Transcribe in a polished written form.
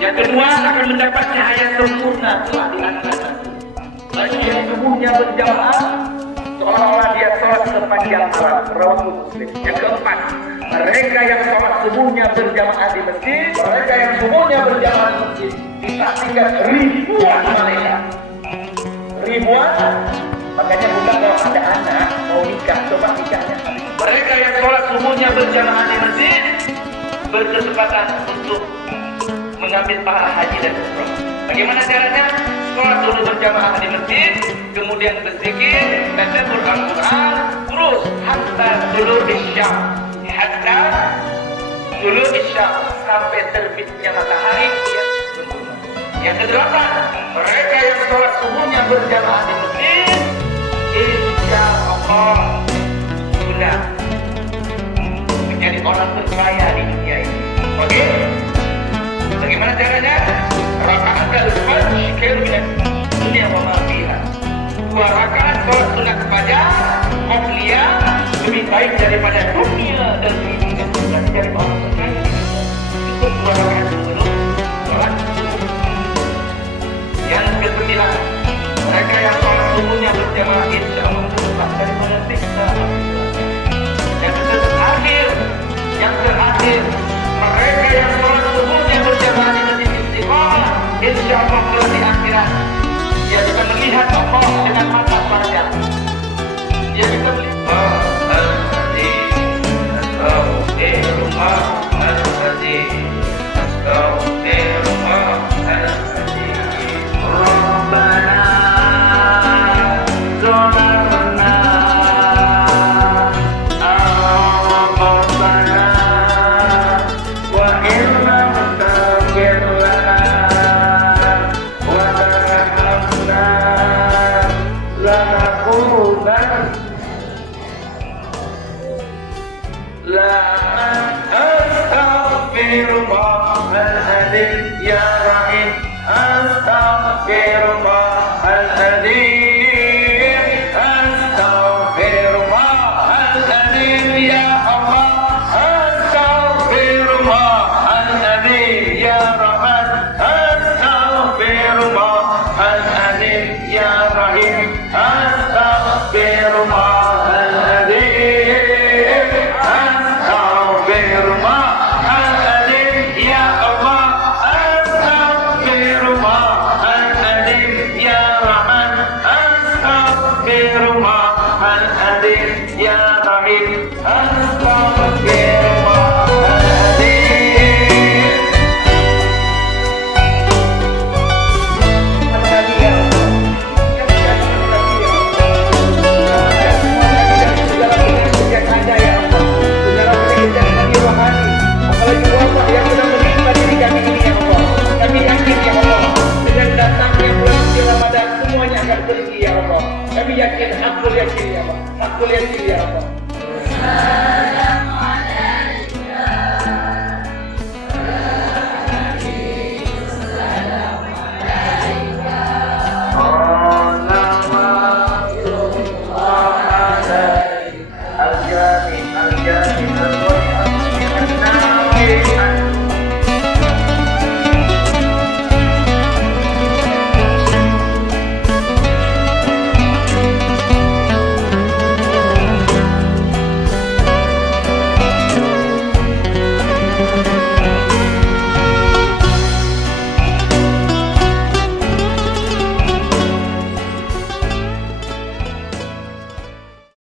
Yang kedua akan mendapat cahaya sempurna setelah dilaksanakan. Bagi yang tubuhnya berjamaah, seolah-olah dia sholat sepanjang malam. Rawahu Muslim. Yang keempat, mereka yang sholat subuhnya berjamaah di masjid, mereka yang subuhnya berjamaah di masjid, disaksikan ribuan malaikat. Ribuan. Makanya bukan kalau ada anak mau nikah, coba nikahnya. Mereka yang sholat subuhnya berjamaah di masjid berkesempatan untuk mengambil pahala haji dan umrah. Bagaimana caranya? Sholat dulu berjamaah di masjid, kemudian berzikir, baca Al-Quran, terus hatta dulu isyam, sampai terbitnya matahari. Yang kedelapan, mereka yang sholat subuhnya berjamaah di masjid, insya Allah sudah menjadi orang terkaya di dunia ini. Oke? Bagaimana caranya? Rakaat al-fajr khairun min dunya wa ma fiha. 2 rakaat sholat sunat fajar afliya lebih baik daripada dunia dan isinya. Berarti dari orang terkaya. Cukup 2 rakaat dulu sholat. Yang ke-9, mereka yang sholat subuhnya berjamaah insya Allah terbebas daripada siksa. Yang terakhir, mereka yang sholat subuhnya berjamaah di masjid Istiqamah, insya Allah kelak di akhirat dia bisa melihat Allah dengan mata wajah. Dia bisa melihat Astaghfirullah, ya Rahim, astaghfirullah.